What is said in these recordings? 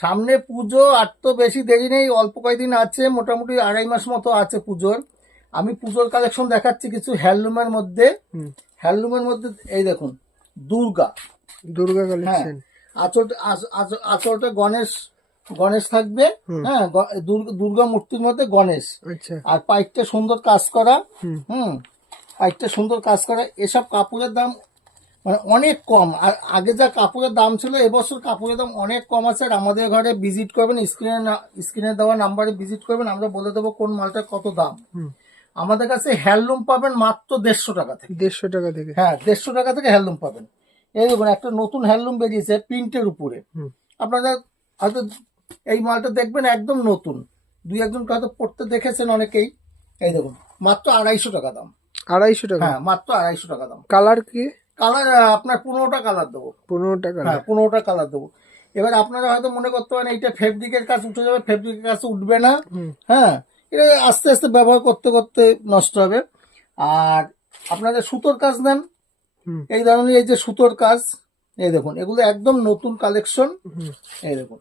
সামনে পুজো, আর তো বেশি দেরি নেই, অল্প কয়েকদিন আছে, মোটামুটি 2.5 মাস মতো আছে পুজোর। আমি পুজোর কালেকশন দেখাচ্ছি কিছু হ্যান্ডলুমের মধ্যে। হুম। হ্যান্ডলুমের মধ্যে এই দেখুন, দুর্গা। দুর্গা হ্যাঁ, কালেকশন। আঁচলটা গণেশ, গণেশ থাকবে। হুম। হ্যাঁ, দুর্গা মূর্তির মধ্যে গণেশ। আচ্ছা। আর পাইপটা সুন্দর কাজ করা। হুম। হুম, পাইপটা সুন্দর কাজ করা। এসব কাপড়ের দাম মানে অনেক কম। আর আগে যা কাপড়ের দাম ছিল, এবছর কাপড়ের দাম অনেক কম আছে। আর আমাদের ঘরে ভিজিট করবেন, স্ক্রিনে দেওয়া নাম্বারে ভিজিট করবেন, আমরা বলে দেবো কোন মালটা কত দাম। হুম। আমাদের কাছে হ্যান্ডলুম পাবেন মাত্র 150 টাকা থেকে। 150 টাকা থেকে। হ্যাঁ, 150 টাকা থেকে হ্যান্ডলুম পাবেন। এই দেখুন, একটা নতুন হ্যান্ডলুম বেরিয়েছে প্রিন্টের উপরে। হুম। আপনারা হয়তো এই মালটা দেখবেন একদম নতুন, দুই একজন হয়তো পড়তে দেখেছেন অনেকেই। এই দেখুন, মাত্র 250 টাকা দাম। 250 টাকা। হ্যাঁ, মাত্র 250 টাকা দাম। কালার কি? কালার আপনার 15টা কালার দেবো। 15টা হ্যাঁ, কালার। 15টা কালার দেবো। এবার আপনারা হয়তো মনে করতে পারেন এইটা ফেব্রিকের কাজ উঠে যাবে, ফেব্রিকের কাজ উঠবে না। হুম। হ্যাঁ, এটা আস্তে আস্তে ব্যবহার করতে করতে নষ্ট হবে। আর আপনারা সুতোর কাজ নেন, হুম। এই ধরনের এই যে সুতোর কাজ, এই দেখুন, এগুলো একদম নতুন কালেকশন। হুম। এই দেখুন,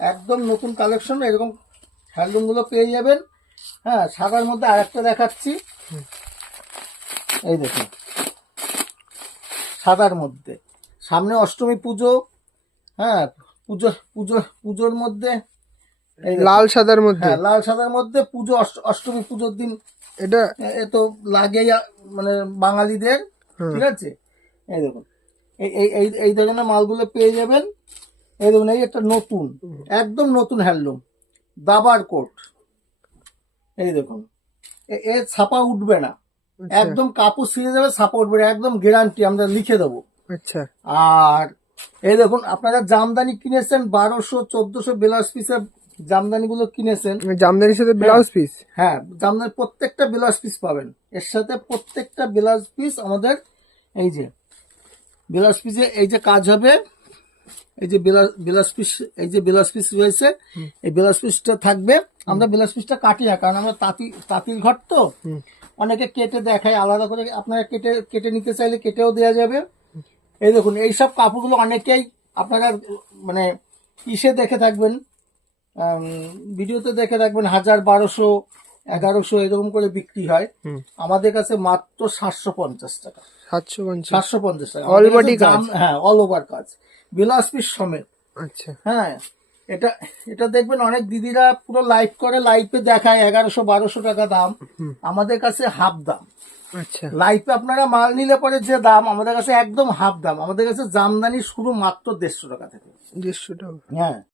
একদম নতুন কালেকশন, এরকম হ্যান্ডলুমগুলো পেয়ে যাবেন। হ্যাঁ, সাদার মধ্যে আরেকটা দেখাচ্ছি। এই দেখুন, সাদার মধ্যে সামনে অষ্টমী পুজো। হ্যাঁ, পুজোর মধ্যে এই দেখুন। লাল সাদার মধ্যে। হ্যাঁ, লাল সাদার মধ্যে পুজো, অষ্টমী পুজোর দিন এটা। এ তো লাগেই মানে বাঙালিদের। হ্যাঁ। ঠিক আছে, এই দেখুন, এই এই এই এই ধরনের মালগুলো পেয়ে যাবেন। এই দেখুন, এই একটা নতুন, একদম নতুন হ্যান্ডলুম দাবার কোট। এই দেখুন, এর ছাপা উঠবে না, আচ্ছা। একদম কাপড় ছিঁড়ে যাবে, ছাপা উঠবে না, একদম গ্যারান্টি, আমরা লিখে দেবো। আচ্ছা। আর এই দেখুন, আপনারা জামদানি কিনেছেন 1200 1400 ব্লাউজ পিসের জামদানি গুলো কিনেছেন। জামদানির সাথে ব্লাউজ পিস। হ্যাঁ, জামদানি প্রত্যেকটা ব্লাউজ পিস পাবেন এর সাথে, প্রত্যেকটা ব্লাউজ পিস আমাদের এই যে ব্লাউজ পিসে এই যে কাজ হবে, এই যে ব্লাউজ পিস, এই যে ব্লাউজ পিস রয়েছে, এই ব্লাউজ পিসটা থাকবে। আমরা ব্লাউজ পিসটা কাটি না, কারণ আমরা তাঁতির ঘর তো, অনেকে কেটে দেখায় আলাদা করে। আপনারা কেটে কেটে নিতে চাইলে কেটেও দেওয়া যাবে। এই দেখুন, এইসব কাপড়গুলো অনেকেই আপনারা মানে ইসে দেখে থাকবেন, ভিডিওতে দেখে থাকবেন 1000 1200 1100 এরকম করে বিক্রি হয়। আমাদের কাছে মাত্র 750 টাকা। 750। 750 টাকা অল বডি কাজ। হ্যাঁ, অল ওভার কাজ, ব্লাউজ পিস সমেত। আচ্ছা। হ্যাঁ, এটা এটা দেখবেন অনেক দিদিরা পুরো লাইভ করে, লাইভে দেখায় 1100 1200 টাকা দাম। আমাদের কাছে হাফ দাম। আচ্ছা। লাইফে আপনারা মাল নিলে পরে যে দাম, আমাদের কাছে একদম হাফ দাম। আমাদের কাছে জামদানি শুরু মাত্র 150 টাকা থেকে। 150 টাকা। হ্যাঁ।